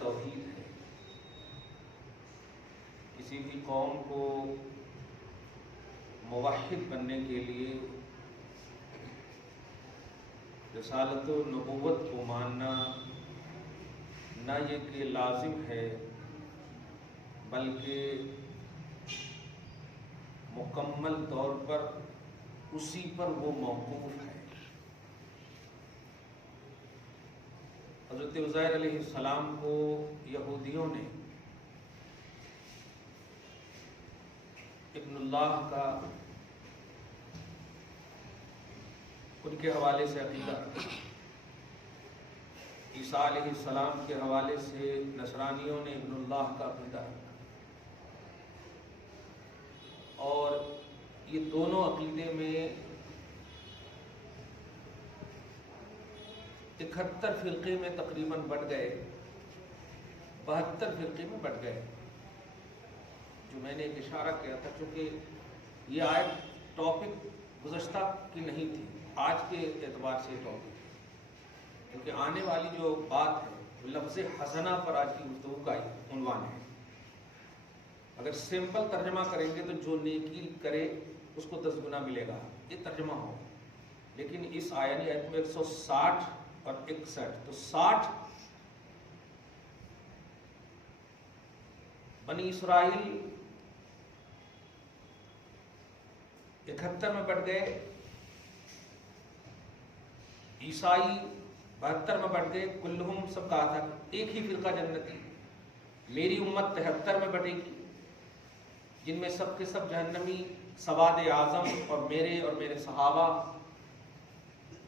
توحید ہے. کسی بھی قوم کو موحد بننے کے لیے رسالت و نبوت کو ماننا نہ یہ کہ لازم ہے بلکہ مکمل طور پر اسی پر وہ موقوف ہے. حضرت عزیر علیہ السلام کو یہودیوں نے ابن اللہ کا ان کے حوالے سے عقیدہ رکھا. عیسیٰ علیہ السلام کے حوالے سے نصرانیوں نے ابن اللہ کا عقیدہ رکھا. اور یہ دونوں عقیدے میں 71 فرقے میں تقریباً بٹ گئے، 72 فرقے میں بٹ گئے. جو میں نے ایک اشارہ کیا تھا، چونکہ یہ آیت ٹاپک گزشتہ کی نہیں تھی، آج کے اعتبار سے ٹاپک ہے، کیونکہ آنے والی جو بات ہے لفظ حسنہ پر آج کی گفتگو کا عنوان ہے. اگر سمپل ترجمہ کریں گے تو جو نیکی کرے اس کو 10 گنا ملے گا، یہ ترجمہ ہو. لیکن اس آیت میں 160 اور 61، تو 60 بنی اسرائیل 71 میں بٹ گئے، عیسائی 72 میں بٹ گئے. کلہم سب کہا تھا ایک ہی فرقہ جنتی. میری امت 73 میں بٹے گی، جن میں سب کے سب جہنمی سواد اعظم اور میرے صحابہ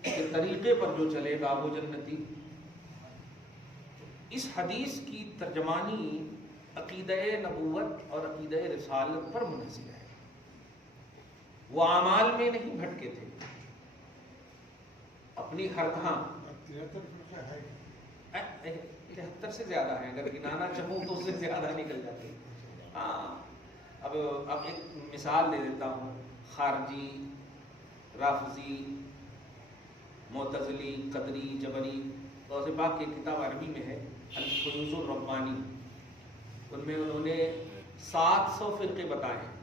کے طریقے پر جو چلے گا وہ جنتی. اس حدیث کی ترجمانی عقیدہ نبوت اور عقیدہ رسالت پر منحصر ہے. وہ اعمال میں نہیں بھٹکے تھے، اپنی ہر کہاں 73 سے زیادہ ہے، اگر گنانا چاہوں تو اس سے زیادہ نکل جاتے. ہاں، اب ایک مثال دے دیتا ہوں. خارجی، رافضی، معتزلی، قدری، جبری، غوث پاک کی کتاب عربی میں ہے الفیوض الربانی، ان میں انہوں نے 700 فرقے بتائے ہیں،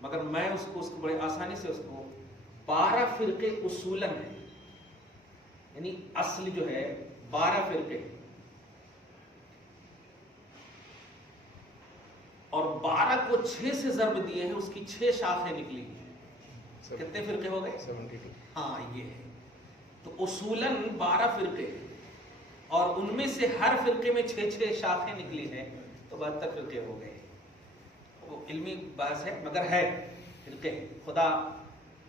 مگر میں اس کو بڑے آسانی سے 12 فرقے اصولاً ہیں، یعنی اصل جو ہے 12 فرقے، اور 12 کو 6 سے ضرب دیے ہیں، اس کی 6 شاخیں نکلی ہیں. کتنے فرقے ہو گئے؟ 72. ہاں، یہ ہے. تو اصولاً 12 فرقے، اور ان میں سے ہر فرقے میں 6 شاخیں نکلی ہیں، تو 72 فرقے ہو گئے. وہ علمی بحث ہے مگر ہے فرقے. خدا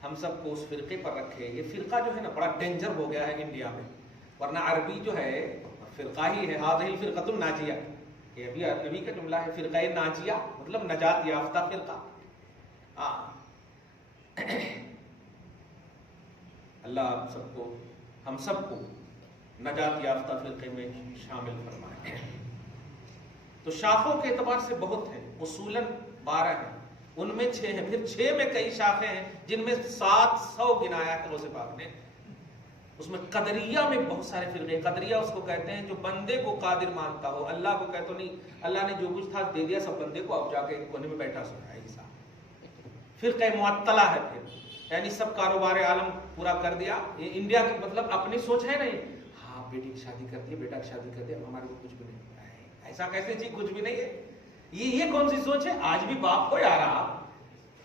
ہم سب کو اس فرقے پر رکھے. یہ فرقہ جو ہے نا بڑا ڈینجر ہو گیا ہے انڈیا میں، ورنہ عربی جو ہے فرقہ ہی ہے. هذه الفرقة الناجیہ، یہ ابھی نبی کا جملہ ہے، فرقہ ناجیہ مطلب نجات یافتہ فرقہ. اللہ ہم سب کو نجات یافتہ فرقے میں شامل فرمائے. تو شاخوں کے اعتبار سے بہت ہیں، اصولاً 12 ہیں، ان میں 6 ہیں، پھر 6 میں کئی شاخیں ہیں جن میں 700 گنایا ہے غوث پاک نے. اس میں قدریہ میں بہت سارے فرقے. قدریہ اس کو کہتے ہیں جو بندے کو قادر مانتا ہو، اللہ کو کہتے نہیں. اللہ نے جو کچھ تھا دے دیا سب بندے کو، اب جا کے کونے میں بیٹھا سنا ہے عیسیٰ. فرقہ معطلہ ہے پھر، یعنی سب کاروبار عالم پورا کر دیا. یہ انڈیا کی مطلب اپنی سوچ ہے نہیں. ہاں، بیٹی کی شادی کر دی، بیٹا کی شادی کر دیا، ہمارے کو کچھ بھی نہیں. ایسا کیسے جی؟ کچھ بھی نہیں ہے. یہ کون سی سوچ ہے؟ آج بھی باپ کو یار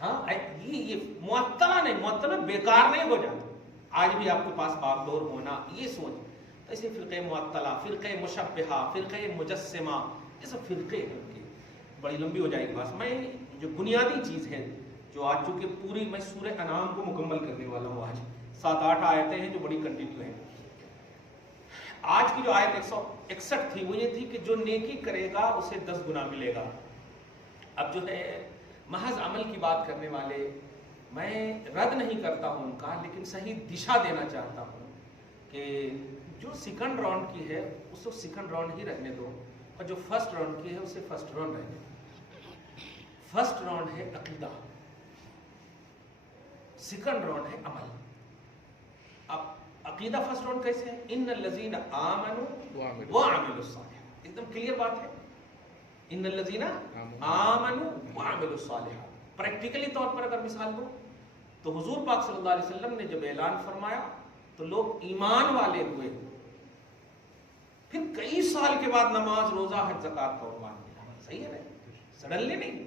ہاں، یہ معطلہ نہیں، معطلہ بیکار نہیں ہو جاتا. آج بھی آپ کے پاس باپ دور ہونا، یہ سوچ. تو اسے فرقہ معطلہ، فرقہ مشبہہ، فرقہ مجسمہ، یہ سب فرقے ہیں. بڑی لمبی ہو جائے گی بات. میں جو بنیادی چیز ہے جو آج چونکہ پوری میں سورہ انعام کو مکمل کرنے والا ہوں، آج 7-8 آیتیں ہیں جو بڑی کنٹینیو ہیں. آج کی جو آیت 161 تھی وہ یہ تھی کہ جو نیکی کرے گا اسے 10 گنا ملے گا. اب جو ہے محض عمل کی بات کرنے والے، میں رد نہیں کرتا ہوں ان کا، لیکن صحیح دشا دینا چاہتا ہوں کہ جو سیکنڈ راؤنڈ کی ہے اس کو سیکنڈ راؤنڈ ہی رہنے دو، اور جو فرسٹ راؤنڈ کی ہے اسے فرسٹ راؤنڈ رہنے دو. فرسٹ راؤنڈ ہے عقیدہ، سیکنڈ راؤنڈ ہے عمل. اب عقیدہ فرسٹ راؤنڈ کیسے ہے؟ ان الذین آمنوا وعملوا الصالحات. ایک دم کلیئر بات ہے، ان الذین آمنوا وعملوا الصالحات۔ پریکٹیکلی طور پر اگر مثال دو تو حضور پاک صلی اللہ علیہ وسلم نے جب اعلان فرمایا تو لوگ ایمان والے ہوئے، پھر کئی سال کے بعد نماز، روزہ، حج، زکوٰۃ کا عنوان ملا۔ صحیح ہے، سڈنلی نہیں،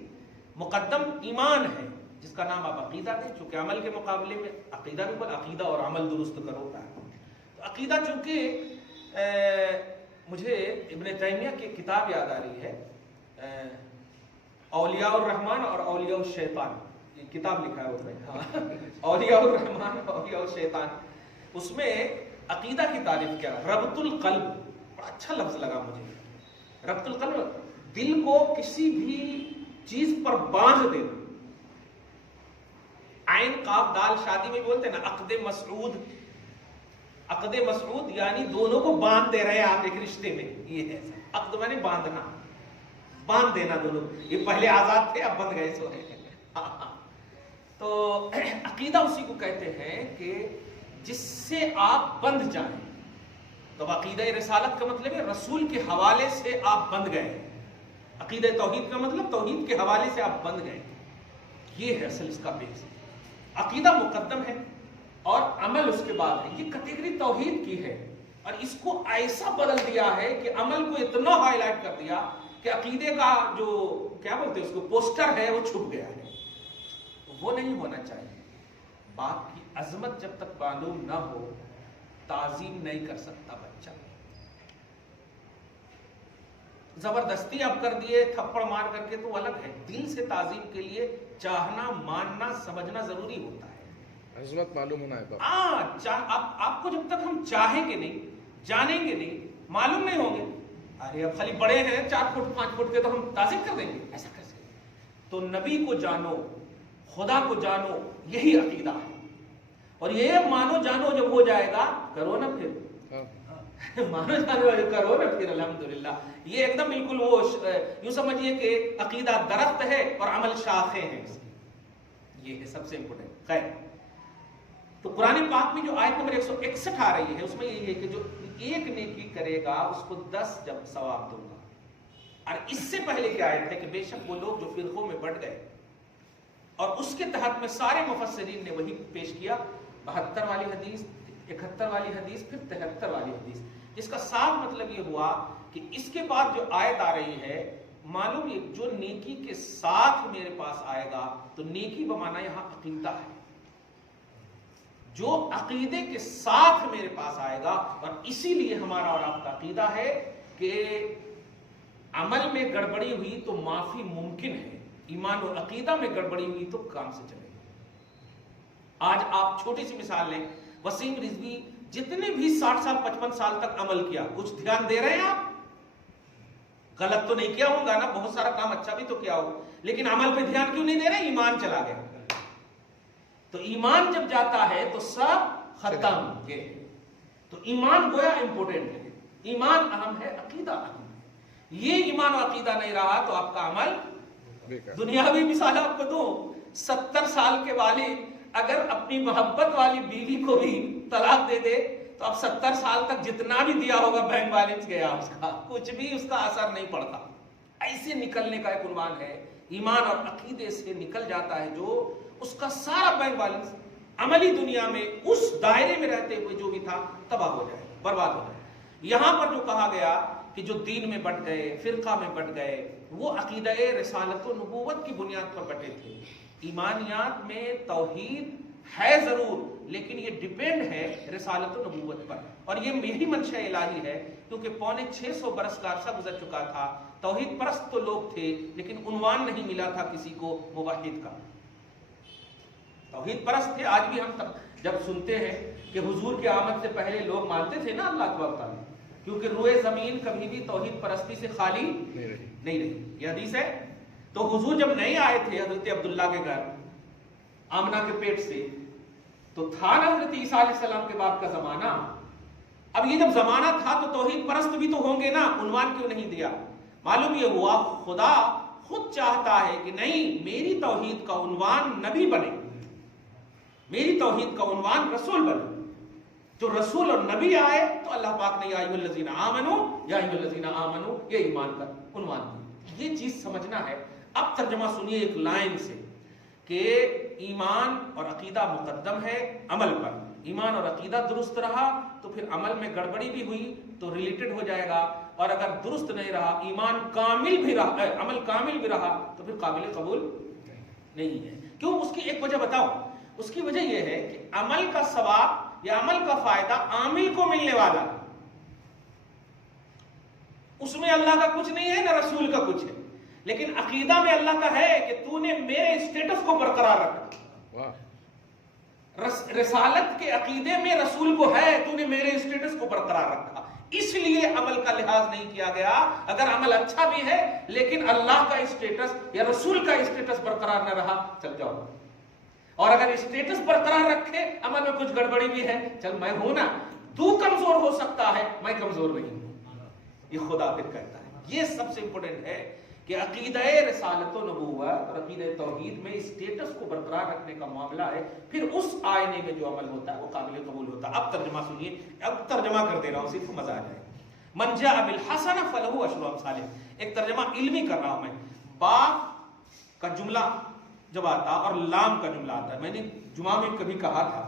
مقدم ایمان ہے جس کا نام آپ عقیدہ دیں، چونکہ عمل کے مقابلے میں عقیدہ بھی بول، عقیدہ اور عمل درست کرو ہے۔ تو عقیدہ چونکہ مجھے ابن تیمیہ کی کتاب یاد آ رہی ہے، اولیاء الرحمن اور اولیاء الشیطان، یہ کتاب لکھا ہے اس میں، اولیاء الرحمن اور اولیاء الشیطان، اس میں عقیدہ کی تعریف کیا، ربط القلب، بڑا اچھا لفظ لگا مجھے، ربط القلب، دل کو کسی بھی چیز پر باندھ دینا۔ عین قاف دال شادی میں بولتے ہیں نا عقد مسعود، عقد مسعود یعنی دونوں کو باندھ دے رہے ہیں آپ ایک رشتے میں، یہ ہے عقد میں نے باندھنا، باندھ دینا دونوں، یہ پہلے آزاد تھے اب بند گئے سو ہیں۔ تو عقیدہ اسی کو کہتے ہیں کہ جس سے آپ بندھ جائیں۔ تو عقیدہ رسالت کا مطلب ہے رسول کے حوالے سے آپ بندھ گئے، عقیدہ توحید کا مطلب توحید کے حوالے سے آپ بندھ گئے، یہ ہے اصل اس کا بیس۔ عقیدہ مقدم ہے اور عمل اس کے بعد ہے، یہ کیٹیگری توحید کی ہے، اور اس کو ایسا بدل دیا ہے کہ عمل کو اتنا ہائی لائٹ کر دیا کہ عقیدے کا جو کیا بولتے ہیں اس کو پوسٹر ہے وہ چھپ گیا ہے، وہ نہیں ہونا چاہیے۔ باپ کی عظمت جب تک معلوم نہ ہو تعظیم نہیں کر سکتا بچہ، زبردستی اب کر دیے تھپڑ مار کر کے تو الگ ہے، دل سے تعظیم کے لیے چاہنا، ماننا، سمجھنا ضروری ہوتا ہے، عظمت معلوم ہونا ہے۔ آپ کو جب تک ہم چاہیں گے نہیں، جانیں گے نہیں، معلوم نہیں ہوں گے، ارے اب خالی بڑے ہیں 4 فٹ 5 فٹ کے تو ہم تعظیم کر دیں گے، ایسا کیسے؟ تو نبی کو جانو، خدا کو جانو، یہی عقیدہ ہے، اور یہ مانو جانو جب ہو جائے گا کرو نا پھر مانو جانو کرو نا پھر الحمدللہ، یہ ایک دم بالکل وہ یوں سمجھیے کہ عقیدہ درخت ہے اور عمل شاخیں ہیں اس کی، یہ ہے سب سے امپورٹنٹ۔ خیر، تو قرآن پاک میں جو آیت نمبر 161 آ رہی ہے اس میں یہ ہے کہ جو ایک نیکی کرے گا اس کو 10 جب ثواب دوں گا، اور اس سے پہلے کی آیت ہے کہ بے شک وہ لوگ جو فرقوں میں بٹ گئے، اور اس کے تحت میں سارے مفسرین نے وہی پیش کیا، 72 والی حدیث، 71 والی حدیث، پھر 73 والی حدیث، جس کا صاف مطلب یہ ہوا کہ اس کے بعد جو آیت آ رہی ہے، معلوم یہ جو نیکی کے ساتھ میرے پاس آئے گا، تو نیکی بمانا یہاں عقیدہ ہے، جو عقیدے کے ساتھ میرے پاس آئے گا، اور اسی لیے ہمارا اور آپ کا عقیدہ ہے کہ عمل میں گڑبڑی ہوئی تو معافی ممکن ہے، ایمان و عقیدہ میں گڑبڑی ہوئی تو کام سے چلے گا۔ آج آپ چھوٹی سی مثال لیں، وسیم رضوی جتنے بھی 60 سال 55 سال تک عمل کیا، کچھ دھیان دے رہے ہیں آپ؟ غلط تو نہیں کیا ہوگا نا، بہت سارا کام اچھا بھی تو کیا ہو، لیکن عمل پہ دھیان کیوں نہیں دے رہے؟ ایمان چلا گیا۔ تو ایمان جب جاتا ہے تو سب ختم گئے، تو ایمان گویا امپورٹنٹ ہے، ایمان اہم ہے، عقیدہ اہم ہے۔ یہ ایمان و عقیدہ نہیں رہا تو آپ کا عمل، دنیاوی مثال آپ کو دوں، 70 سال کے والد اگر اپنی محبت والی بیوی کو بھی طلاق دے دے تو اب 70 سال تک جتنا بھی دیا ہوگا بینک بیلنس گیا اس کا، کچھ بھی اس کا اثر نہیں پڑتا۔ ایسے نکلنے کا ایک عنوان ہے، ایمان اور عقیدے سے نکل جاتا ہے جو اس کا سارا بینک بیلنس عملی دنیا میں اس دائرے میں رہتے ہوئے جو بھی تھا تباہ ہو جائے، برباد ہو جائے۔ یہاں پر جو کہا گیا کہ جو دین میں بٹ گئے، فرقہ میں بٹ گئے، وہ عقیدہ رسالت و نبوت کی بنیاد پر بٹے تھے۔ ایمانیات میں توحید ہے ضرور، لیکن یہ ڈیپینڈ ہے رسالت و نبوت پر، اور یہ یہی منشا الہی ہے، کیونکہ 650 برس کا عرصہ گزر چکا تھا، توحید پرست تو لوگ تھے لیکن عنوان نہیں ملا تھا کسی کو موحد کا۔ توحید پرست تھے، آج بھی ہم جب سنتے ہیں کہ حضور کے آمد سے پہلے لوگ مانتے تھے نا اللہ تبارک تعالیٰ، کیونکہ روئے زمین کبھی بھی توحید پرستی سے خالی نہیں رہی، یہ حدیث ہے۔ تو حضور جب نئے آئے تھے حضرت عبداللہ کے گھر آمنہ کے پیٹ سے، تو تھا نا حضرت عیسیٰ علیہ السلام کے بعد کا زمانہ، اب یہ جب زمانہ تھا تو توحید پرست بھی تو ہوں گے نا، عنوان کیوں نہیں دیا؟ معلوم یہ ہوا خدا خود چاہتا ہے کہ نہیں، میری توحید کا عنوان نبی بنے، میری توحید کا عنوان رسول بنے۔ جو رسول اور نبی آئے تو اللہ پاک نے یا ایھا الذین آمنو یہ ایمان کا عنوان دیا. یہ چیز سمجھنا ہے. اب ترجمہ سنیے ایک لائن سے کہ ایمان اور عقیدہ مقدم ہے عمل پر. ایمان اور عقیدہ درست رہا تو پھر عمل میں گڑبڑی بھی ہوئی تو ریلیٹڈ ہو جائے گا, اور اگر درست نہیں رہا, ایمان کامل بھی رہا, عمل کامل بھی رہا تو پھر قابل قبول نہیں ہے. کیوں؟ اس کی ایک وجہ بتاؤ. اس کی وجہ یہ ہے کہ عمل کا ثواب یا عمل کا فائدہ عامل کو ملنے والا, اس میں اللہ کا کچھ نہیں ہے نہ رسول کا کچھ ہے. لیکن عقیدہ میں اللہ کا ہے کہ تو نے میرے اسٹیٹس کو برقرار رکھا. رسالت کے عقیدے میں رسول کو ہے, تو نے میرے اسٹیٹس کو برقرار رکھا, اس لیے عمل کا لحاظ نہیں کیا گیا. اگر عمل اچھا بھی ہے لیکن اللہ کا اسٹیٹس یا رسول کا اسٹیٹس برقرار نہ رہا, چل جاؤ. اور اگر اسٹیٹس برقرار رکھے, عمل میں کچھ گڑبڑی بھی ہے, چل میں ہوں نا, تو کمزور ہو سکتا ہے, میں کمزور نہیں ہوں. یہ خدا پھر کہتا ہے. یہ سب سے امپورٹنٹ ہے کہ عقیدہ رسالت و نبوت اور عقیدہ توحید میں اسٹیٹس کو برقرار رکھنے کا معاملہ ہے. پھر اس آئینے میں جو عمل ہوتا ہے وہ قابل قبول ہوتا ہے. اب ترجمہ سنیے, اب ترجمہ کر دے رہا ہوں صرف مزہ آ جائے. من جاء بالحسنہ فلہ عشر امثالہ. ایک ترجمہ علمی کر رہا ہوں میں. با کا جملہ جب آتا اور لام کا جملہ آتا ہے, میں نے جمعہ میں کبھی کہا تھا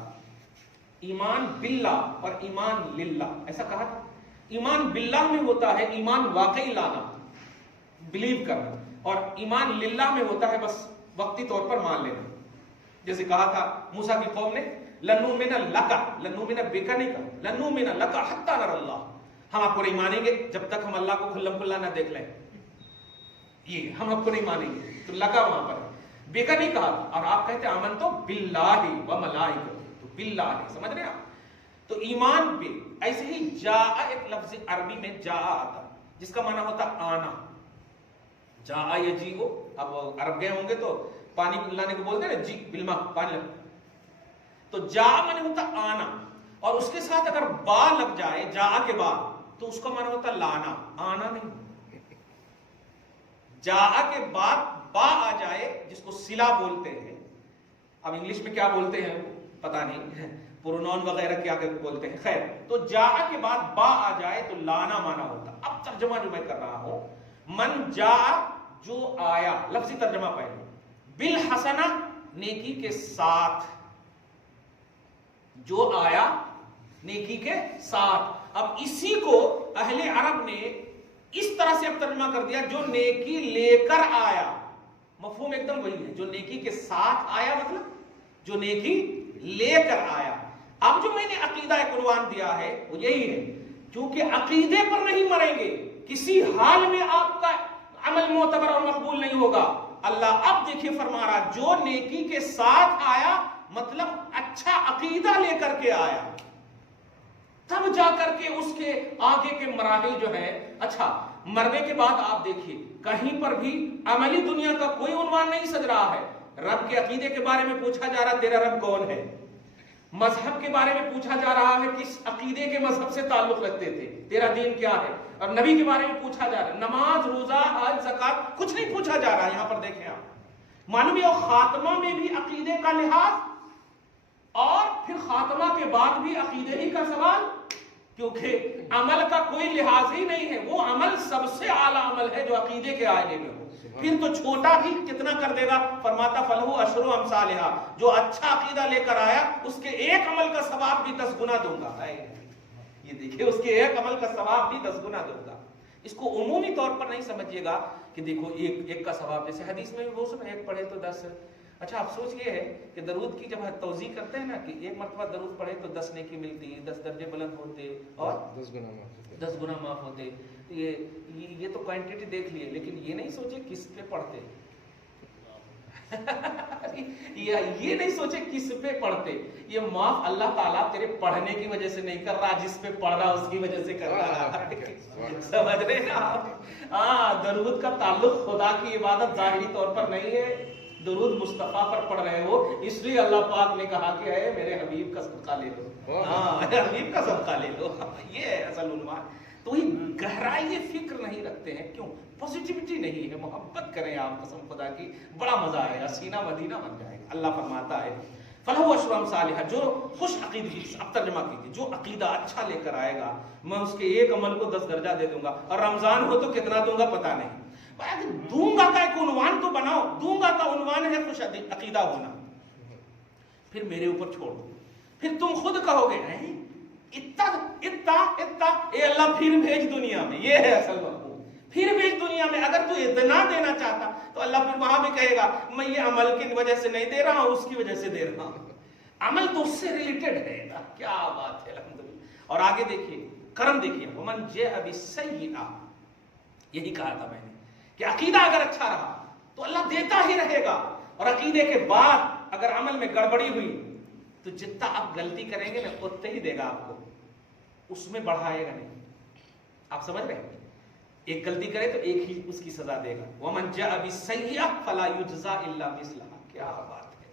ایمان باللہ اور ایمان للہ, ایسا کہا تھا. ایمان باللہ میں ہوتا ہے ایمان واقعی لانا, بلیو کرنا, اور ایمان للہ میں ہوتا ہے بس وقتی طور پر مان لینا. جیسے کہا تھا موسیٰ کی قوم نے لن نؤمن لک, لن نؤمن بک نہیں کہا, لن نؤمن لک حتی نری اللہ, ہم آپ کو نہیں مانیں گے جب تک ہم اللہ کو کھلم کھلا نہ دیکھ لیں. یہ ہم آپ کو نہیں مانیں گے, تو لگا وہاں پر, بیکا نہیں کہا. اور آپ کہتے آمن تو باللہ و ملائکتہ, تو باللہ, سمجھ رہے ہیں آپ. تو ایمان پہ ایسے ہی جاء, ایک لفظ عربی میں جاء آتا جس کا معنی ہوتا آنا. جاء یجیء, اب عرب گئے ہوں گے تو پانی لانے کو بولتے ہیں نا, جی بالما پانی لا. تو جاء معنی ہوتا آنا, اور اس کے ساتھ اگر با لگ جائے جاء کے بعد تو اس کا معنی ہوتا لانا, آنا نہیں. جاء کے بعد با آ جائے جس کو صلہ بولتے ہیں. اب انگلش میں کیا بولتے ہیں پتہ نہیں, پرونون وغیرہ کیا بولتے ہیں, خیر. تو جاء کے بعد با آ جائے تو لانا مانا ہوتا. اب ترجمہ جو میں کر رہا ہوں, من جاء جو آیا, لفظی ترجمہ پہلے, بالحسنہ نیکی کے ساتھ, جو آیا نیکی کے ساتھ. اب اسی کو اہل عرب نے اس طرح سے اب ترجمہ کر دیا جو نیکی لے کر آیا. مفہوم ایک دم وہی ہے, جو نیکی کے ساتھ آیا مطلب جو نیکی لے کر آیا. اب جو میں نے عقیدہ ایک عنوان دیا ہے وہ یہی ہے, کیونکہ عقیدے پر نہیں مریں گے, کسی حال میں آپ کا عمل معتبر اور مقبول نہیں ہوگا. اللہ اب دیکھیے فرما رہا جو نیکی کے ساتھ آیا مطلب اچھا عقیدہ لے کر کے آیا, تب جا کر کے اس کے آگے کے مراحل جو ہے. اچھا, مرنے کے بعد آپ دیکھیے کہیں پر بھی عملی دنیا کا کوئی عنوان نہیں سج رہا ہے. رب کے عقیدے کے بارے میں پوچھا جا رہا تیرا رب کون ہے, مذہب کے بارے میں پوچھا جا رہا ہے کس عقیدے کے مذہب سے تعلق رکھتے تھے, تیرا دین کیا ہے, اور نبی کے بارے میں پوچھا جا رہا ہے. نماز, روزہ, حج, زکات کچھ نہیں پوچھا جا رہا ہے. یہاں پر دیکھیں آپ, معلوم ہے خاتمہ میں بھی عقیدے کا لحاظ, اور پھر خاتمہ کے بعد بھی عقیدے ہی کا سوال, کیونکہ عمل کا کوئی لحاظ ہی نہیں ہے. وہ عمل سب سے اعلیٰ عمل ہے جو عقیدے کے آئینے میں ہو. پھر تو چھوٹا بھی کتنا کر دے گا, فرماتا فلہ عشر امثالہا, جو اچھا عقیدہ لے کر آیا اس کے ایک عمل کا ثواب بھی 10 گنا دوں گا. یہ دیکھیں, اس کے ایک عمل کا ثواب بھی 10 گنا دوں گا. اس کو عمومی طور پر نہیں سمجھیے گا کہ دیکھو ایک کا ثواب, جیسے حدیث میں بھی وہ سنا ایک پڑھے تو 10. اچھا, افسوس یہ ہے کہ درود کی جب توضیح کرتے ہیں نا کہ ایک مرتبہ درود پڑھے تو 10 نیکی ملتی, 10 درجے بلند ہوتے اور 10 گنا معاف ہوتے. یہ تو کوانٹٹی دیکھ لیے, لیکن یہ نہیں سوچے کس پہ پڑھتے. یہ نہیں سوچے کس پہ پڑھتے. یہ معاف اللہ تعالیٰ تیرے پڑھنے کی وجہ سے نہیں کر رہا, جس پہ پڑھ رہا اس کی وجہ سے کر رہا. سمجھ رہے ہیں آپ. ہاں, درود کا تعلق خدا کی عبادت ظاہری طور پر نہیں ہے, درود مصطفیٰ پر پڑھ رہے ہو, اس لیے اللہ پاک نے کہا کہ اے میرے حبیب کا صدقہ لے لو. ہاں, حبیب کا صدقہ لے لو, یہ ہے اصل عنوان. تو یہ گہرائی فکر نہیں رکھتے ہیں. کیوں؟ پوزیٹیوٹی نہیں ہے. محبت کریں آپ, قسم خدا کی بڑا مزہ آئے گا, سینہ مدینہ بن جائے گا. اللہ فرماتا ہے فلہو اشر امثالھا، جو خوش عقیدگی، اب ترجمہ کیجیے، جو عقیدہ اچھا لے کر آئے گا میں اس کے ایک عمل کو 10 درجہ دے دوں گا، اور رمضان ہو تو کتنا دوں گا پتہ نہیں۔ دوں گا کا ایک عنوان تو بناؤ، دوں گا کا عنوان ہے خوش عقیدہ ہونا، پھر میرے اوپر چھوڑ دو، پھر تم خود کہو گے اتنا اے اللہ پھر بھیج دنیا میں، یہ ہے اصل مفہوم، پھر بھیج دنیا میں۔ اگر تو اتنا دینا چاہتا تو اللہ پھر وہاں بھی کہے گا میں یہ عمل کی وجہ سے نہیں دے رہا ہوں، اس کی وجہ سے دے رہا ہوں، عمل تو اس سے ریلیٹڈ ہے۔ کیا بات ہے، الحمدللہ۔ اور آگے دیکھیے کرم دیکھیے، ومن جاء بالسیئۃ، یہی کہا تھا میں نے کہ عقیدہ اگر اچھا رہا تو اللہ دیتا ہی رہے گا، اور عقیدے کے بعد اگر عمل میں گڑبڑی ہوئی تو جتنا آپ غلطی کریں گے نا اتنے ہی دے گا آپ کو، اس میں بڑھائے گا نہیں۔ آپ سمجھ رہے ہیں، ایک غلطی کرے تو ایک ہی اس کی سزا دے گا۔ ومن جاء بالسیئۃ فلا یجزی الا مثلھا، کیا بات ہے،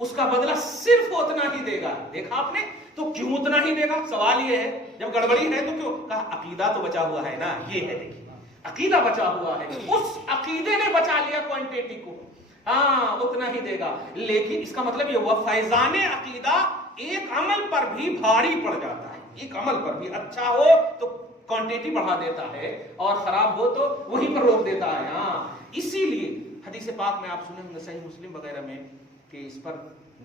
اس کا بدلہ صرف اتنا ہی دے گا۔ دیکھا آپ نے، تو کیوں اتنا ہی دے گا؟ سوال یہ ہے جب گڑبڑی ہے تو کیوں؟ کہا عقیدہ تو بچا ہوا ہے نا، یہ ہے دیکھیے عقیدہ بچا ہوا ہے، اس عقیدے نے بچا لیا کوانٹیٹی کو، ہاں اتنا ہی دے گا۔ لیکن اس کا مطلب یہ ہوا فیضان عقیدہ ایک عمل پر بھی بھاری پڑ جاتا ہے، ایک عمل پر بھی اچھا ہو تو کوانٹیٹی بڑھا دیتا ہے، اور خراب ہو تو وہیں پر روک دیتا ہے۔ ہاں اسی لیے حدیث پاک میں آپ سنے ہوں گے صحیح مسلم وغیرہ میں کہ اس پر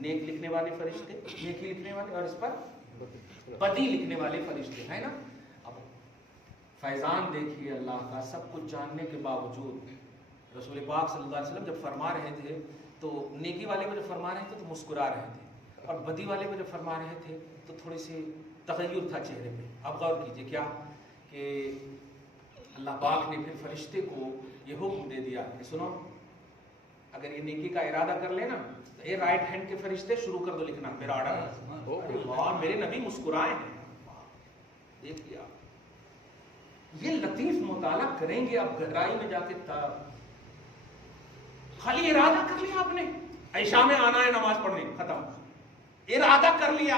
نیک لکھنے والے فرشتے، نیکی لکھنے والے، اور اس پر بدی لکھنے والے فرشتے ہیں نا۔ اب فیضان دیکھیے اللہ کا، سب کچھ جاننے کے باوجود رسول پاک صلی اللہ علیہ وسلم جب فرما رہے تھے تو نیکی والے کو جب فرما رہے تھے تو مسکرا رہے تھے، اور بدی والے کو جب فرما رہے تھے تو تھوڑی سی تغیر تھا چہرے پہ۔ اب غور کیجئے کیا کہ اللہ پاک نے پھر فرشتے کو یہ حکم دے دیا کہ سنو، اگر یہ نیکی کا ارادہ کر لینا تو یہ رائٹ ہینڈ کے فرشتے شروع کر دو لکھنا، میرا آرڈر ہے۔ اور میرے نبی مسکرائے ہیں، دیکھیے آپ یہ لطیف مطالعہ کریں گے آپ گہرائی میں جا کے، خالی ارادہ کر لیا آپ نے عشاء میں آنا ہے نماز پڑھنے، ختم، ارادہ کر لیا۔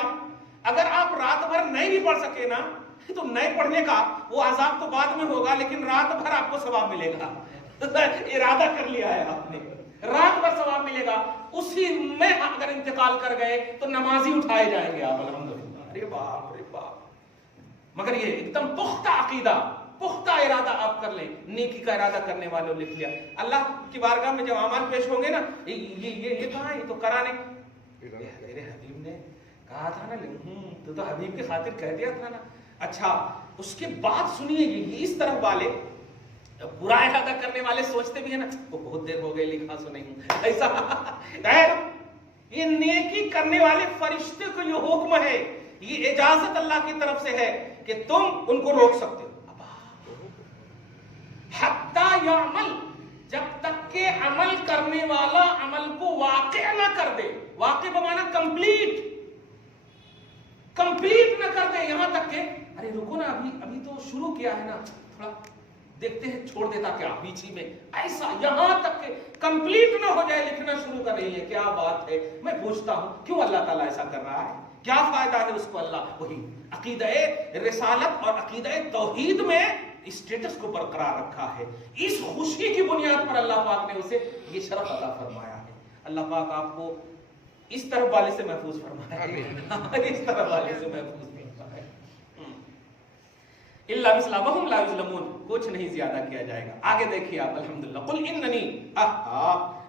اگر آپ رات بھر نہیں بھی پڑھ سکے نا تو نہیں پڑھنے کا وہ عذاب تو بعد میں ہوگا، لیکن رات بھر آپ کو ثواب ملے گا۔ ارادہ کر لیا ہے آپ نے، رات بھر ثواب ملے گا۔ اسی میں اگر انتقال کر گئے تو نمازی اٹھائے جائیں گے آپ، الحمدللہ۔ ارے باپ رے باپ، مگر یہ ایک دم پختہ عقیدہ، پختہ ارادہ آپ کر لیں، نیکی کا ارادہ کرنے والوں لکھ لیا۔ اللہ کی بارگاہ میں جب اعمال پیش ہوں گے نا، یہ کہاں ہے، یہ تو کرانے، میرے حبیب نے کہا تھا نا، تو حبیب کی خاطر کہہ دیا تھا نا۔ اچھا اس کے بعد سنیے، یہ اس طرح والے برا ارادہ کرنے والے سوچتے بھی ہیں نا وہ بہت دیر ہو گئے لکھا سو نہیں، ایسا یہ نیکی کرنے والے فرشتے کو یہ حکم ہے، یہ اجازت اللہ کی طرف سے ہے کہ تم ان کو روک سکتے ہو۔ حتی یعمل، جب تک کہ عمل کرنے والا عمل کو واقع نہ کر دے، واقع بمانا کمپلیٹ نہ کر دے، یہاں تک کہ ارے رکو نا، ابھی تو شروع کیا ہے نا، تھوڑا دیکھتے ہیں، چھوڑ دیتا کیا بیچ ہی میں، ایسا یہاں تک کہ کمپلیٹ نہ ہو جائے لکھنا شروع کا نہیں ہے۔ کیا بات ہے، میں پوچھتا ہوں کیوں اللہ تعالیٰ ایسا کر رہا ہے، کیا فائدہ ہے اس کو؟ اللہ وہی عقیدہ رسالت اور عقیدہ توحید میں اسٹیٹس کو برقرار رکھا ہے، اس خوشی کی بنیاد پر اللہ پاک نے اسے یہ شرف عطا فرمایا ہے۔ اللہ پاک آپ کو اس طرف والے سے محفوظ فرمائے، اس طرف والے سے محفوظ فرمائے۔ الا مثل وهم لا یظلمون، کچھ نہیں زیادہ کیا جائے گا۔ آگے دیکھیے آپ، الحمدللہ، قل اننی،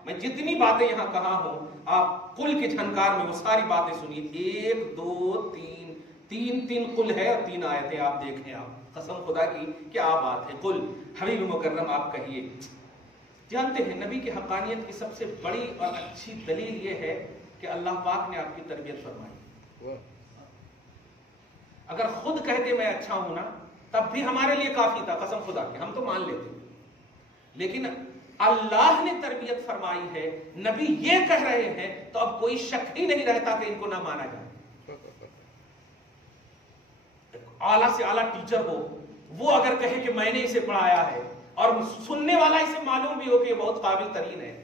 میں جتنی باتیں یہاں کہا ہوں آپ قل کے جھنکار میں وہ ساری باتیں سنیے، 1 2 3 تین قل ہے اور 3 آیتیں آپ دیکھیں، آپ قسم خدا کی کیا بات ہے۔ قل، حبیب مکرم آپ کہیے۔ جانتے ہیں نبی کی حقانیت کی سب سے بڑی اور اچھی دلیل یہ ہے کہ اللہ پاک نے آپ کی تربیت فرمائی۔ اگر خود کہتے میں اچھا ہوں نا تب بھی ہمارے لیے کافی تھا، قسم خدا کی ہم تو مان لیتے، لیکن اللہ نے تربیت فرمائی ہے، نبی یہ کہہ رہے ہیں تو اب کوئی شک ہی نہیں رہتا کہ ان کو نہ مانا جائے۔ اعلیٰ سے اعلیٰ ٹیچر ہو، وہ اگر کہے کہ میں نے اسے پڑھایا ہے اور سننے والا اسے معلوم بھی ہو کہ یہ بہت قابل ترین ہے،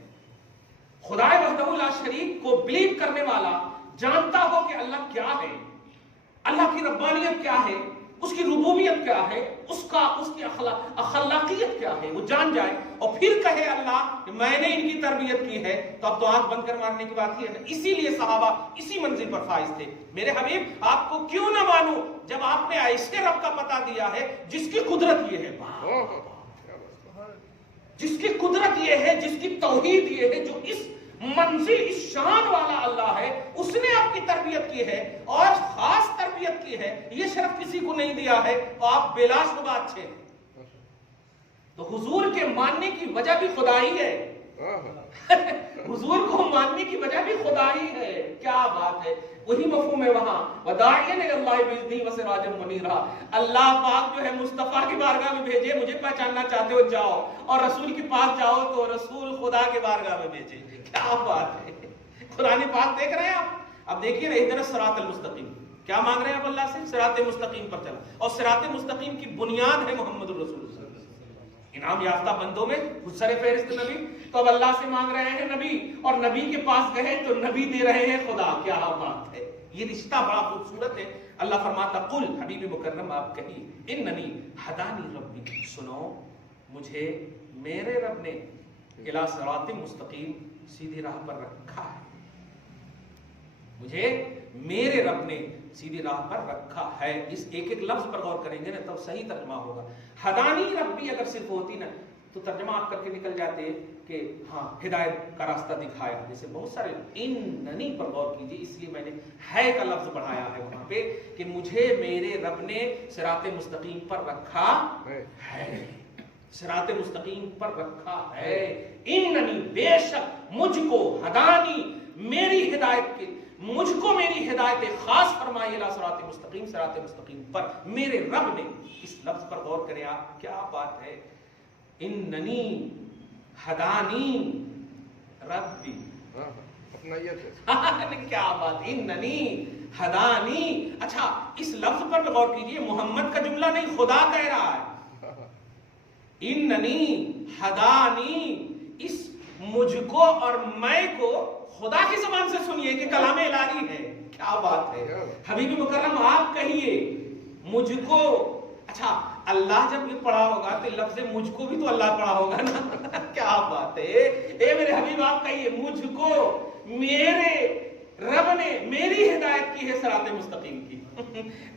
خدا وحدہ لا شریک کو بلیو کرنے والا، جانتا ہو کہ اللہ کیا ہے، اللہ کی ربانیت کیا ہے، اس کی ربوبیت کیا ہے، اس کی اخلاقیت کیا ہے وہ جان جائے، اور پھر کہے اللہ کہ میں نے ان کی تربیت کی ہے، تو اب تو آنکھ بند کر مارنے کی بات ہی ہے نا۔ اسی لیے صحابہ اسی منزل پر فائز تھے۔ میرے حبیب آپ کو کیوں نہ مانوں جب آپ نے ایسے رب کا پتہ دیا ہے جس کی قدرت یہ ہے، جس کی قدرت یہ ہے، جس کی توحید یہ ہے، جو اس منزل اس شان والا اللہ ہے، اس نے آپ کی تربیت کی ہے اور خاص تربیت کی ہے، یہ شرف کسی کو نہیں دیا ہے، تو آپ بلا شبہ اچھے ہیں۔ تو حضور کے ماننے کی وجہ بھی خدائی ہے، حضور کو ماننے کی وجہ بھی خدائی ہے۔ کیا بات ہے، وہی مفہوم ہے وہاں وداعیا الی اللہ باذنہ وسراجا منیرا۔ اللہ پاک جو ہے مصطفیٰ کی بارگاہ میں بھیجے، مجھے پہچاننا چاہتے ہو جاؤ، اور رسول کے پاس جاؤ تو رسول خدا کے بارگاہ میں بھیجے۔ کیا بات ہے، قرآن پاک دیکھ رہے ہیں آپ؟ اب دیکھیے نا، اہدنا الصراط المستقیم، کیا مانگ رہے ہیں آپ اللہ سے؟ صراط مستقیم پر چلا، اور صراط مستقیم کی بنیاد ہے محمد الرسول اللہ۔ انعام یافتہ بندوں میں سر فہرست نبی، تو اب اللہ سے مانگ رہے ہیں نبی، اور نبی کے پاس گئے تو نبی دے رہے ہیں خدا۔ کیا بات ہے، یہ رشتہ بڑا خوبصورت ہے۔ اللہ فرماتا قل، حبیب مکرم آپ کہیے، اننی ہدانی ربی، سنو مجھے میرے رب نے الی صراط مستقیم، سیدھی راہ پر رکھا ہے، مجھے میرے رب نے سیدھی راہ پر رکھا ہے۔ اس ایک ایک لفظ پر غور کریں گے نا تب صحیح ترجمہ ہوگا۔ ہدانی ربی اگر صرف ہوتی نا تو ترجمہ آپ کر کے نکل جاتے کہ ہاں ہدایت کا راستہ دکھایا، جیسے بہت سارے اننی پر غور کیجیے، اس لیے میں نے ہے کا لفظ بڑھایا ہے وہاں پہ کہ مجھے میرے رب نے صراط مستقیم پر رکھا ہے، صراط مستقیم پر رکھا ہے۔ اننی، بے شک، مجھ کو، ہدانی، میری ہدایت کے، مجھ کو میری ہدایت خاص فرمائی الی صراط مستقیم، صراط مستقیم پر میرے رب نے۔ اس لفظ پر غور کریں آپ، کیا بات ہے، اننی ہدانی ربی، کیا بات، اننی ہدانی۔ اچھا اس لفظ پر بھی غور کیجئے، محمد کا جملہ نہیں، خدا کہہ رہا ہے۔ اننی ہدانی، اس مجھ کو اور میں کو خدا کی زبان سے سنیے کہ کلام الہی ہے۔ کیا بات ہے، حبیب مکرم آپ کہیے مجھ کو۔ اچھا اللہ جب یہ پڑھا ہوگا تو لفظ مجھ کو بھی تو اللہ پڑھا ہوگا نا۔ کیا بات ہے، اے میرے حبیب آپ کہیے مجھ کو میرے رب نے میری ہدایت کی ہے صراط مستقیم کی۔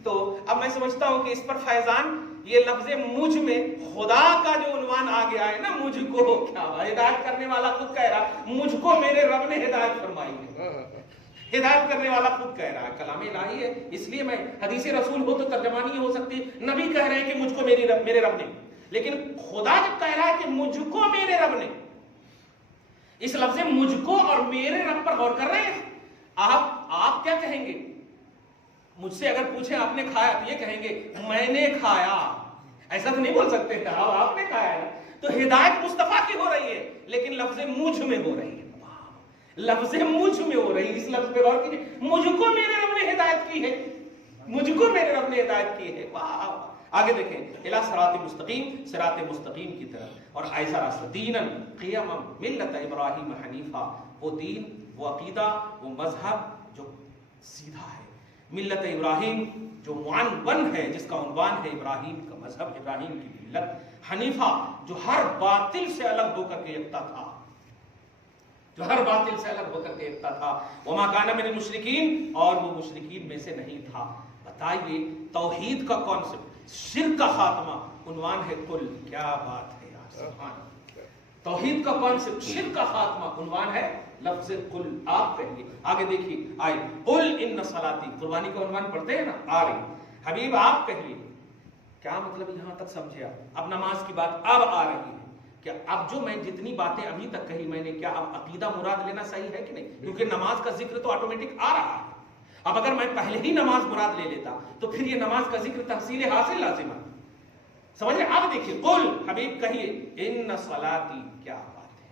تو اب میں سمجھتا ہوں کہ اس پر فیضان، یہ لفظ مجھ میں خدا کا جو عنوان آ گیا ہے نا، مجھ کو، کیا ہدایت کرنے والا خود کہہ رہا مجھ کو میرے رب نے ہدایت فرمائی ہے، ہدایت کرنے والا خود کہہ رہا ہے، کلام الہی ہے۔ اس لیے میں حدیث رسول ہو تو ترجمانی ہو سکتی، نبی کہہ رہے ہیں کہ مجھ کو میرے رب نے، لیکن خدا جب کہہ رہا ہے کہ مجھ کو میرے رب نے، اس لفظ مجھ کو اور میرے رب پر غور کر رہے ہیں آپ کیا کہیں گے؟ مجھ سے اگر پوچھیں آپ نے کھایا تو یہ کہیں گے میں نے کھایا، ایسا تو نہیں بول سکتے آپ نے کھایا ہے۔ تو ہدایت مصطفیٰ کی ہو رہی ہے لیکن لفظ مجھ میں ہو رہی ہے، لفظ مجھ میں ہو رہی ہے۔ اس لفظ پہ غور کیجیے، مجھ کو میرے رب نے ہدایت کی ہے، مجھ کو میرے رب نے ہدایت کی ہے۔ واہ، آگے دیکھیں، الی صراط مستقیم، صراط مستقیم کی طرف، اور ایسا راستہ، دینا قیما ملت ابراہیم حنیفہ، وہ دین، وہ عقیدہ، وہ مذہب جو سیدھا ہے، ملت ابراہیم جو عنوان ہے، جس کا عنوان ہے ابراہیم کا مذہب، ابراہیم کی ملت، حنیفہ جو ہر باطل سے الگ ہو کر کے یکتا تھا، جو ہر باطل سے الگ ہو کر کے یکتا تھا، وما کان من المشرکین، اور وہ مشرکین میں سے نہیں تھا۔ بتائیے توحید کا کانسیپٹ، شرک کا خاتمہ، عنوان ہے قل۔ کیا بات ہے یار، سبحان، توحید کا کانسیپٹ، شرک کا خاتمہ، عنوان ہے لفظ قل۔ آپ کہیے، آگے دیکھیے آئے، قل ان صلاتی، قربانی کا عنوان پڑھتے ہیں نا، آ رہی، حبیب آپ کہیے، کیا مطلب یہاں تک سمجھے آپ؟ اب نماز کی بات اب آ رہی ہے کہ اب جو میں جتنی باتیں ابھی تک کہی میں نے، کیا اب عقیدہ مراد لینا صحیح ہے کہ نہیں؟ کیونکہ نماز کا ذکر تو آٹومیٹک آ رہا ہے۔ اب اگر میں پہلے ہی نماز مراد لے لیتا تو پھر یہ نماز کا ذکر تحصیل حاصل لازم ہے، سمجھ رہے؟ اب دیکھیے، قل، حبیب کہیے، ان صلاتی، کیا بات ہے،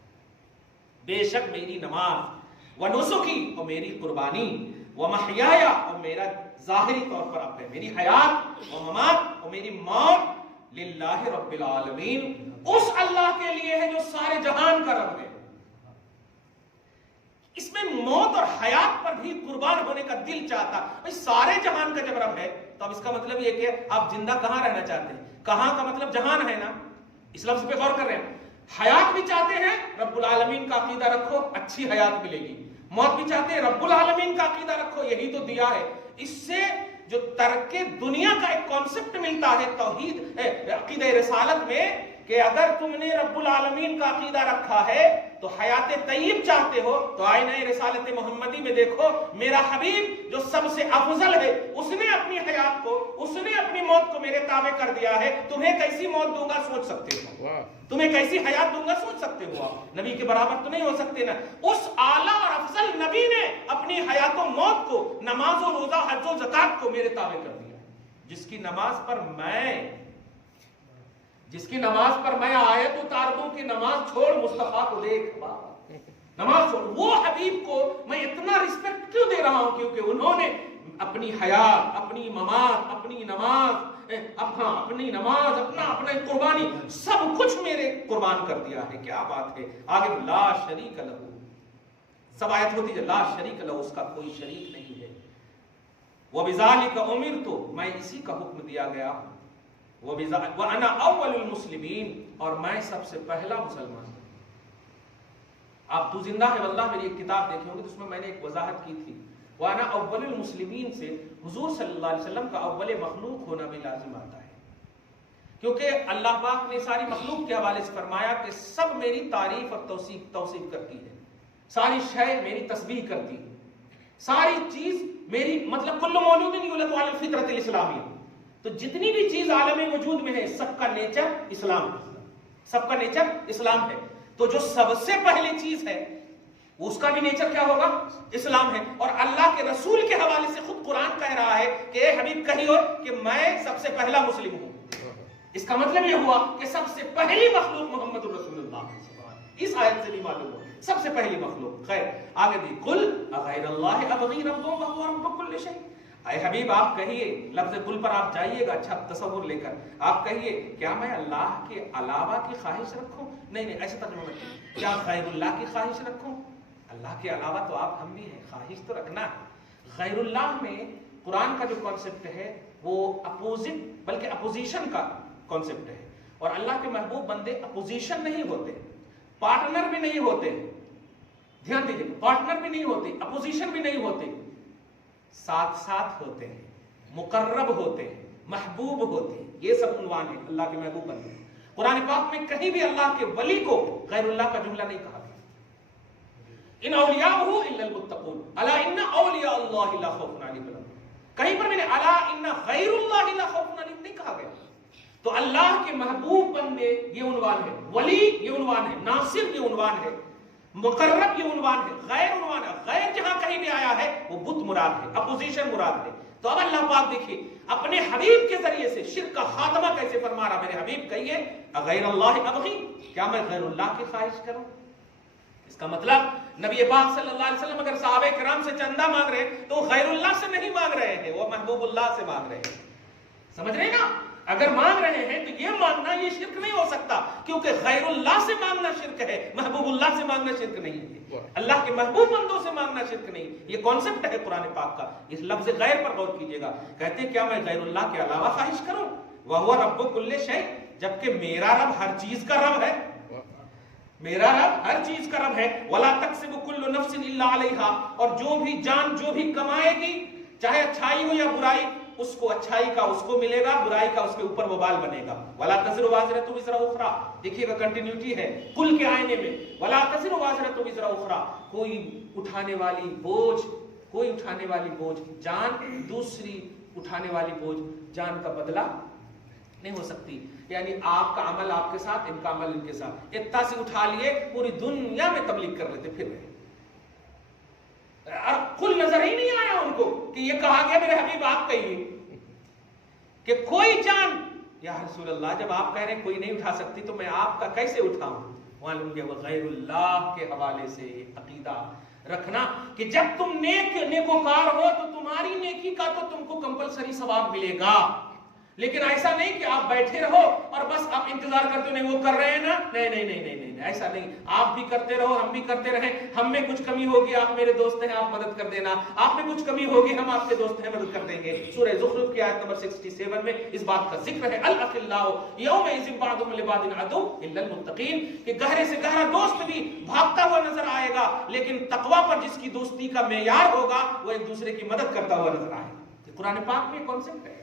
بے شک میری نماز، ونسکی، اور میری قربانی، ومحیایا، اور میرا ظاہری طور پر اب ہے میری حیات، وممات، اور میری موت، للہ رب العالمین، اس اللہ کے لیے ہے جو سارے جہان کا رب ہے۔ اس میں موت اور حیات پر بھی قربان ہونے کا دل چاہتا، بھائی سارے جہان کا جب رب ہے تو اب اس کا مطلب یہ کہ آپ زندہ کہاں رہنا چاہتے ہیں؟ کہاں کا مطلب جہان ہے نا، اس لفظ پہ غور کر رہے ہیں. حیات بھی چاہتے ہیں رب العالمین کا عقیدہ رکھو، اچھی حیات ملے گی. موت بھی چاہتے ہیں رب العالمین کا عقیدہ رکھو، یہی تو دیا ہے. اس سے جو ترک دنیا کا ایک کانسیپٹ ملتا ہے توحید عقیدہ رسالت میں، کہ اگر تم نے رب العالمین کا عقیدہ رکھا ہے تو حیات طیب چاہتے ہو تو آئینہ رسالت محمدی میں دیکھو، میرا حبیب جو سب سے افضل ہے، اس نے اپنی حیات کو، اس نے اپنی موت کو میرے تابع کر دیا ہے. تمہیں کیسی موت دوں گا سوچ سکتے ہو؟ تمہیں کیسی حیات دوں گا سوچ سکتے ہو؟ نبی کے برابر تو نہیں ہو سکتے نا. اس اعلیٰ اور افضل نبی نے اپنی حیات و موت کو، نماز و روزہ، حج و زکات کو میرے تابع کر دیا. جس کی نماز پر میں آیت اتار دوں کہ نماز چھوڑ، مصطفیٰ کو دیکھ، نماز چھوڑ، وہ حبیب کو میں اتنا رسپیکٹ کیوں دے رہا ہوں؟ کیونکہ انہوں نے اپنی حیات، اپنی ممات، اپنی نماز، اپنا قربانی، سب کچھ میرے قربان کر دیا ہے. کیا بات ہے! آگے لا شریک لہو، سب آیت ہوتی ہے لا شریک لہو، اس کا کوئی شریک نہیں ہے. وَبِذَلِكَ أُمِرْتُ، میں اسی کا حکم دیا گیا ہوں. وَأَنَا أَوَّلُ الْمُسْلِمِينَ، اور میں سب سے پہلا مسلمان ہوں. آپ تو زندہ ہے واللہ میری ایک کتاب دیکھیں گے تو اس میں نے ایک وضاحت کی تھی. وَأَنَا أَوَّلُ الْمُسْلِمِينَ سے حضور صلی اللہ علیہ وسلم کا اول مخلوق ہونا بھی لازم آتا ہے، کیونکہ اللہ پاک نے ساری مخلوق کے حوالے سے فرمایا کہ سب میری تعریف اور توصیف کرتی ہے، ساری شے میری تسبیح کرتی ہے، ساری چیز میری، مطلب کل مولود یولد علی الفطرۃ الاسلامیہ. تو جتنی بھی چیز عالم وجود میں ہے سب کا نیچر اسلام ہے، سب کا نیچر اسلام ہے. تو جو سب سے پہلی چیز ہے اس کا بھی نیچر کیا ہوگا؟ اسلام ہے. اور اللہ کے رسول کے حوالے سے خود قرآن کہہ رہا ہے کہ اے حبیب کہیو کہ میں سب سے پہلا مسلم ہوں. اس کا مطلب یہ ہوا کہ سب سے پہلی مخلوق محمد رسول اللہ. اس آیت سے بھی معلوم ہو سب سے پہلی مخلوق. خیر آگے دی قل اغیر اللہ ابغی ربا وهو رب کل شیء. اے حبیب آپ کہیے، لفظ قل پر آپ جائیے گا اچھا تصور لے کر، آپ کہیے کیا میں اللہ کے علاوہ کی خواہش رکھوں؟ نہیں ایسا ترجمہ مت کیجیے. کیا غیر اللہ کی خواہش رکھوں؟ اللہ کے علاوہ تو آپ ہم بھی ہیں، خواہش تو رکھنا ہے. غیر اللہ میں قرآن کا جو کانسیپٹ ہے وہ اپوزٹ بلکہ اپوزیشن کا کانسیپٹ ہے. اور اللہ کے محبوب بندے اپوزیشن نہیں ہوتے، پارٹنر بھی نہیں ہوتے. دھیان دیجیے، پارٹنر بھی نہیں ہوتے، اپوزیشن بھی نہیں ہوتے، ساتھ ساتھ ہوتے ہیں، مقرب ہوتے ہیں، محبوب ہوتے ہیں. یہ سب عنوان ہے اللہ کے محبوب بندے. قرآن پاک میں کہیں بھی اللہ کے ولی کو غیر اللہ کا جملہ نہیں کہا گیا. ان اولیاءہ الا المتقون الا ان اولیاء اللہ لا خوف علیہم. کہیں پر میں نے الا ان غیر اللہ لا خوف علیہم نہیں کہا گیا. تو اللہ کے محبوب بندے یہ عنوان ہے، ولی یہ عنوان ہے، ناصر یہ عنوان ہے، مقرب یہ عنوان ہے، غیر عنوان ہے. غیر جہاں کہیں بھی آیا ہے وہ بت مراد ہے، اپوزیشن مراد ہے. تو اب اللہ پاک دیکھیے اپنے حبیب کے ذریعے سے شرک کا خاتمہ کیسے فرما رہا. میرے حبیب کہیے اغیر اللہ ابغی، کیا میں غیر اللہ کی خواہش کروں؟ اس کا مطلب نبی پاک صلی اللہ علیہ وسلم اگر صحابہ کرام سے چندہ مانگ رہے ہیں تو غیر اللہ سے نہیں مانگ رہے ہیں، وہ محبوب اللہ سے مانگ رہے ہیں. سمجھ رہے ہیں نا؟ اگر مانگ رہے ہیں تو یہ مانگنا یہ شرک نہیں ہو سکتا، کیونکہ غیر اللہ سے مانگنا شرک ہے، محبوب اللہ سے مانگنا شرک نہیں ہے. اللہ کے محبوب بندوں سے مانگنا شرک نہیں. یہ کانسیپٹ ہے قرآن پاک کا. اس لفظ غیر پر غور کیجئے گا. کہتے ہیں کیا میں غیر اللہ کے علاوہ خواہش کروں؟ وَهُوَ رَبُّ كُلِّ شَيْءٍ، جبکہ میرا رب ہر چیز کا رب ہے. میرا رب ہر چیز کا رب ہے. وَلَا تَكْسِبُ كُلُّ نَفْسٍ إِلَّا عَلَيْهَا، اور جو بھی جان جو بھی کمائے گی چاہے اچھائی ہو یا برائی، اس کو اچھائی کا اس کو ملے گا، برائی کا اس کے اوپر وبال بنے گا. وَلَا تَزِرُ وَازِرَةٌ وِزْرَ أُخْرَىٰ، دیکھیے گا کنٹینیوٹی ہے کل کے آئینے میں. وَلَا تَزِرُ وَازِرَةٌ وِزْرَ أُخْرَىٰ، کوئی اٹھانے والی بوجھ جان دوسری اٹھانے والی بوجھ جان کا بدلہ نہیں ہو سکتی. یعنی آپ کا عمل آپ کے ساتھ، ان کا عمل ان کے ساتھ. اتنا سے اٹھا لیے پوری دنیا میں تبلیغ کر لیتے پھر رہے. کل نظر ہی نہیں آیا ان کو کہ یہ کہا گیا میرے حبیب آپ کہیے کہ کوئی جان، یا رسول اللہ جب آپ کہہ رہے ہیں کوئی نہیں اٹھا سکتی تو میں آپ کا کیسے اٹھاؤں؟ معلوم ہے وہ غیر اللہ کے حوالے سے عقیدہ رکھنا کہ جب تم نیکوکار ہو تو تمہاری نیکی کا تو تم کو کمپلسری ثواب ملے گا، لیکن ایسا نہیں کہ آپ بیٹھے رہو اور بس آپ انتظار کرتے ہو، نہیں وہ کر رہے ہیں نا، نہیں نہیں نہیں نہیں نہیں، ایسا نہیں. آپ بھی کرتے رہو، ہم بھی کرتے رہیں. ہم میں کچھ کمی ہوگی، آپ میرے دوست ہیں، آپ مدد کر دینا. آپ میں کچھ کمی ہوگی، ہم آپ کے دوست ہیں، مدد کر دیں گے. سورہ زخرف کی آیت نمبر 67 میں اس بات کا ذکر ہے. الاخلاء یومئذ بعضهم لبعض عدو الا المتقین، کہ گہرے سے گہرا دوست بھی بھاگتا ہوا نظر آئے گا، لیکن تقوی پر جس کی دوستی کا معیار ہوگا وہ ایک دوسرے کی مدد کرتا ہوا نظر آئے گا. یہ قرآن پاک میں کانسیپٹ ہے.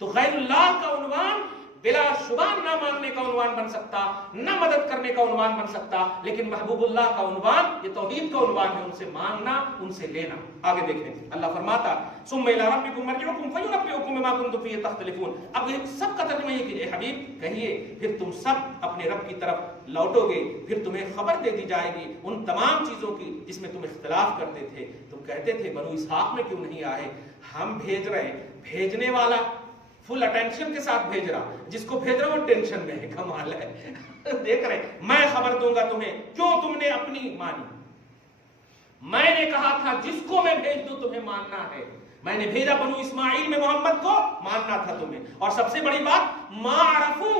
تو غیر اللہ کا عنوان بلا شبہ نہ ماننے کا عنوان بن سکتا، نہ مدد کرنے کا عنوان بن سکتا، لیکن محبوب اللہ کا عنوان یہ توحید کا عنوان ہے، ان سے مانگنا، ان سے لینا. آگے دیکھیں اللہ فرماتا ثم الى ربكم مرجعكم فينبئكم بما كنتم فيه تختلفون. اب یہ سب کا ترجمہ یہ کہ اے حبیب کہیے پھر تم سب اپنے رب کی طرف لوٹو گے، پھر تمہیں خبر دے دی جائے گی ان تمام چیزوں کی جس میں تم اختلاف کرتے تھے. تم کہتے تھے بنو اسحاق میں کیوں نہیں آئے؟ ہم بھیج رہے ہیں. بھیجنے والا فل اٹینشن کے ساتھ بھیج رہا، جس کو بھیج رہا وہ ٹینشن میں ہے. کمال ہے. دیکھ رہے میں خبر دوں گا تمہیں، کیوں تم نے اپنی مانی. میں نے کہا تھا جس کو میں بھیج دوں تمہیں ماننا ہے. میں نے بھیجا بنو اسماعیل میں محمد کو، ماننا تھا تمہیں. اور سب سے بڑی بات ما عرفو،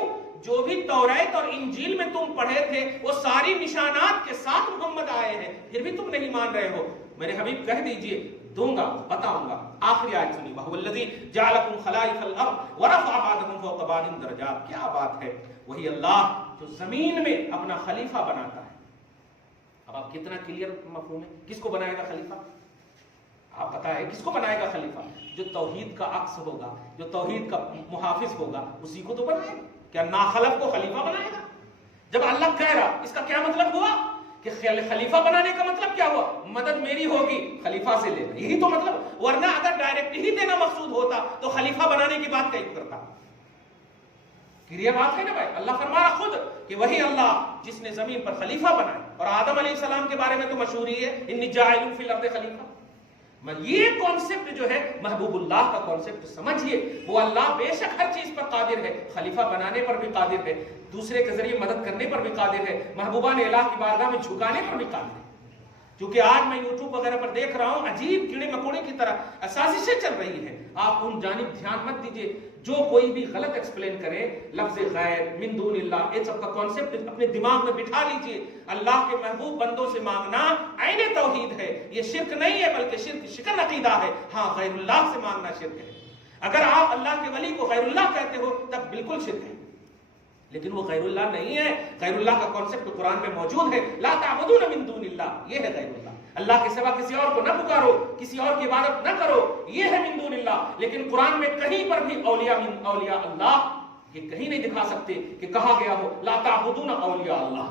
جو بھی توریت اور انجیل میں تم پڑھے تھے وہ ساری نشانات کے ساتھ محمد آئے ہیں، پھر بھی تم نہیں مان رہے ہو. میرے حبیب کہہ دیجئے دوں گا، بتاؤں گا. آخری آیت سنی، وَهُوَ الَّذِي جَعَلَكُمْ خَلَائِفَ الْأَرْضِ وَرَفَعَ بَعْضَكُمْ فَوْقَ بَعْضٍ دَرَجَاتٍ. کیا بات ہے. وہی اللہ جو زمین میں اپنا خلیفہ بناتا ہے. اب آپ کتنا کلیئر مفہوم ہے. کس کو بنائے گا خلیفہ؟ آپ بتائیں کس کو بنائے گا خلیفہ؟ جو توحید کا عکس ہوگا، جو توحید کا محافظ ہوگا، اسی کو تو بنائے گا. کیا ناخلف کو خلیفہ بنائے گا؟ جب اللہ کہہ رہا، اس کا کیا مطلب ہوا کہ خلیفہ بنانے کا مطلب کیا ہوا؟ مدد میری ہوگی، خلیفہ سے لینا. یہی تو مطلب. ورنہ اگر ڈائریکٹ ہی دینا مقصود ہوتا تو خلیفہ بنانے کی بات کہیں کرتا. کلیئر بات ہے نا بھائی. اللہ فرما رہا خود کہ وہی اللہ جس نے زمین پر خلیفہ بنایا. اور آدم علیہ السلام کے بارے میں تو مشہور ہی ہے انی جاعل فی الارض خلیفہ. یہ کانسیپٹ جو ہے محبوب اللہ کا کانسیپٹ سمجھیے. وہ اللہ بے شک ہر چیز پر قادر ہے، خلیفہ بنانے پر بھی قادر ہے، دوسرے کے ذریعے مدد کرنے پر بھی قادر ہے، محبوبان الہ کی بارگاہ میں جھکانے پر بھی قادر ہے. کیونکہ آج میں یوٹیوب وغیرہ پر دیکھ رہا ہوں عجیب کیڑے مکوڑے کی طرح سازشیں چل رہی ہیں. آپ ان جانب دھیان مت دیجیے. جو کوئی بھی غلط ایکسپلین کرے لفظ غیر، من دون اللہ، یہ سب کا کانسیپٹ اپنے دماغ میں بٹھا لیجیے. اللہ کے محبوب بندوں سے مانگنا عین توحید ہے. یہ شرک نہیں ہے بلکہ شرک شکن عقیدہ ہے. ہاں غیر اللہ سے مانگنا شرک ہے. اگر آپ اللہ کے ولی کو غیر اللہ کہتے ہو تب بالکل شرک ہے، لیکن وہ غیر اللہ نہیں ہے. غیر اللہ کا کانسیپٹ قرآن میں موجود ہے. لا تعبدون من دون اللہ، یہ ہے غیر اللہ. اللہ کے سوا کسی اور کو نہ پکارو، کسی اور کی عبادت نہ کرو، یہ ہے من دون اللہ. لیکن قرآن میں کہیں پر بھی اولیاء من اولیاء اللہ یہ کہیں نہیں دکھا سکتے کہ کہا گیا ہو لا تعبدون اولیاء اللہ،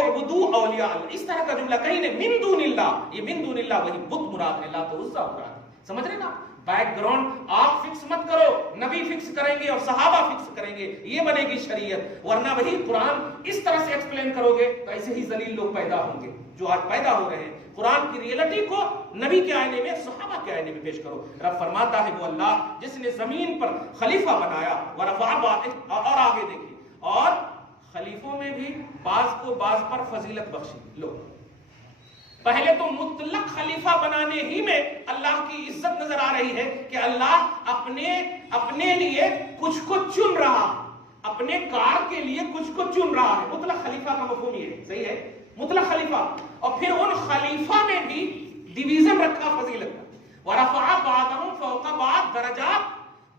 اعبدوا اولیاء اللہ. اس طرح کا جملہ کہیں نہیں. من دون اللہ، یہ من دون اللہ وہی بت مراد ہے، لات و عزا مراد ہے. سمجھ رہے نا؟ بیک گراؤنڈ آپ فکس مت کرو، نبی فکس کریں گے اور صحابہ فکس کریں گے، یہ بنے گی شریعت. ورنہ وہی قرآن اس طرح سے ایکسپلین کرو گے تو ایسے ہی ذلیل لوگ پیدا ہوں گے جو آج پیدا ہو رہے ہیں. قرآن کی ریئلٹی کو نبی کے آئینے میں، صحابہ کے آئینے میں پیش کرو. رب فرماتا ہے وہ اللہ جس نے زمین پر خلیفہ بنایا. اور آگے دیکھیں، اور خلیفوں میں بھی بعض کو بعض پر فضیلت بخشی. لو پہلے تو مطلق خلیفہ بنانے ہی میں اللہ کی عزت نظر آ رہی ہے کہ اللہ اپنے لیے کچھ کو چن رہا ہے، اپنے کار کے لیے کچھ کو چن رہا ہے. مطلق خلیفہ کا مفہوم یہ ہے، صحیح ہے؟ مطلق خلیفہ. اور پھر ان خلیفہ میں بھی ڈویژن رکھا فضیلت کا. ورفع بعضهم فوق بعض درجات،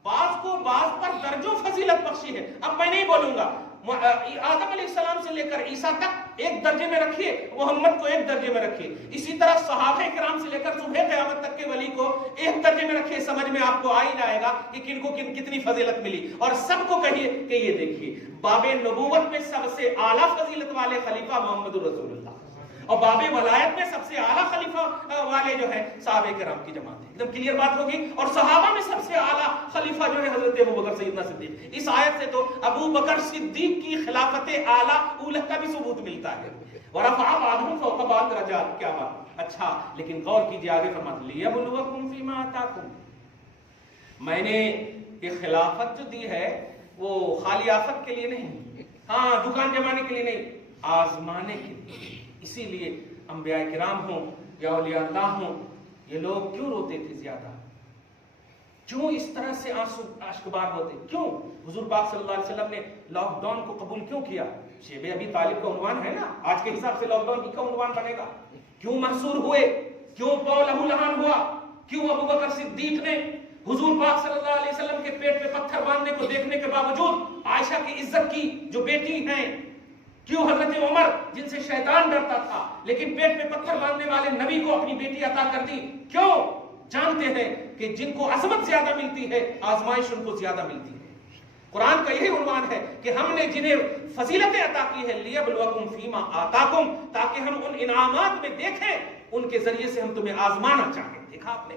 بعض کو بعض پر درجوں فضیلت بخشی ہے. اب میں نہیں بولوں گا آدم علیہ السلام سے لے کر عیسیٰ تک ایک درجے میں رکھیے، محمد کو ایک درجے میں رکھیے. اسی طرح صحابہ کرام سے لے کر صبح قیامت تک کے ولی کو ایک درجے میں رکھیے. سمجھ میں آپ کو آ ہی جائے گا کہ کن کو کتنی فضیلت ملی. اور سب کو کہیے کہ یہ دیکھیے باب نبوت میں سب سے اعلیٰ فضیلت والے خلیفہ محمد رسول اللہ، اور باب ولایت میں سب سے اعلیٰ خلیفہ والے جو ہے صحابہ کرام کی جماعت ہے. ایک دم کلیئر بات ہوگی. اور صحابہ میں سب سے اعلیٰ خلیفہ جو ہے حضرت ابوبکر سیدنا صدیق. اس آیت سے تو ابو بکر صدیق کی خلافت اعلیٰ اولہ کا بھی ثبوت ملتا ہے. ورفع بعضهم فوق بعض درجات. کیا بات. اچھا لیکن غور کیجیے آگے فرماتے لیبلوکم فیما آتاکم. میں نے یہ خلافت جو دی ہے وہ خالی آفت کے لیے نہیں، ہاں دکان جمانے کے لیے نہیں، آزمانے کے لیے. اسی لیے انبیاء کرام ہوں یا اولیاء اللہ ہوں، یہ لوگ کیوں روتے تھے زیادہ؟ کیوں اس طرح سے آنسو اشکبار ہوتے؟ کیوں حضور پاک صلی اللہ علیہ وسلم نے لاک ڈاؤن کو قبول کیوں کیا؟ شیب ابی طالب کا عنوان ہے نا، آج کے حساب سے لاک ڈاؤن کا عنوان بنے گا. کیوں محصور ہوئے؟ کیوں پاؤں لہو لہان ہوا؟ کیوں ابو بکر صدیق نے حضور پاک صلی اللہ علیہ وسلم کے پیٹ پہ پتھر باندھنے کو دیکھنے کے باوجود عائشہ کی عزت کی جو بیٹی ہیں؟ کیوں حضرت عمر جن سے شیطان ڈرتا تھا لیکن پیٹ پہ پتھر باندھنے والے نبی کو اپنی بیٹی عطا کر دی؟ کیوں؟ جانتے ہیں کہ جن کو عظمت زیادہ ملتی ہے آزمائش ان کو زیادہ ملتی ہے. قرآن کا یہی عنوان ہے کہ ہم نے جنہیں فضیلتیں عطا کی ہے لیبلوکم فیما آتاکم، تاکہ ہم ان انعامات میں دیکھیں ان کے ذریعے سے ہم تمہیں آزمانا چاہیں. دیکھا آپ نے،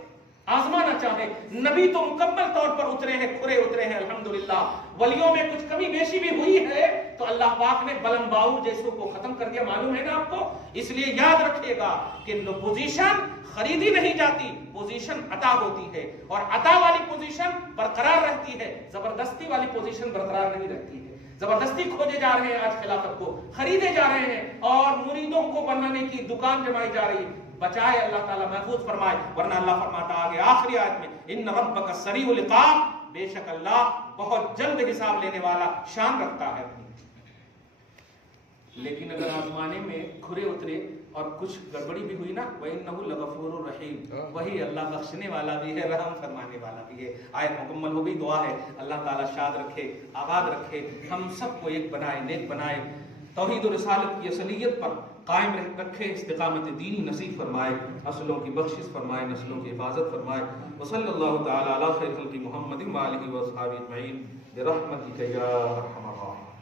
آزمانا چاہیں. نبی تو مکمل طور پر اترے ہیں، کھرے اترے ہیں الحمدللہ. ولیوں میں کچھ کمی بیشی بھی ہوئی ہے تو اللہ پاک نے بلند باؤ جیسوں کو ختم کر دیا، معلوم ہے نا آپ کو. اس لیے یاد رکھیے گا کہ پوزیشن خریدی نہیں جاتی، پوزیشن عطا ہوتی ہے، اور عطا والی پوزیشن برقرار رہتی ہے، زبردستی والی پوزیشن برقرار نہیں رہتی ہے. زبردستی کھوجے جا رہے ہیں آج خلافت کو، خریدے جا رہے ہیں اور مریدوں کو بنانے کی دکان جمائی جا رہی ہے. بچائے اللہ تعالیٰ، محفوظ فرمائے. ورنہ اللہ فرماتا آگے آخری آیت میں ان ربک سریع العقاب، بے شک اللہ بہت جلد حساب لینے والا شان رکھتا ہے. لیکن اگر آزمانے میں کھرے اترے اور کچھ گڑبڑی بھی ہوئی نا، وَإِنَّهُ لَغَفُورٌ رَحِيمٌ، وہی اللہ بخشنے والا بھی ہے، رحم فرمانے والا بھی ہے. آیت مکمل ہو گئی. دعا ہے اللہ تعالیٰ شاد رکھے، آباد رکھے، ہم سب کو ایک بنائے، نیک بنائے، توحید و رسالت کی اصلیت پر قائم رکھے، استقامت دینی نصیب فرمائے، اصلوں کی بخشش فرمائے، نسلوں کی حفاظت فرمائے. وصلی اللہ تعالی علی خیر خلق محمد وآلہ وصحبہ اجمعین برحمتک یا ارحم الراحمین.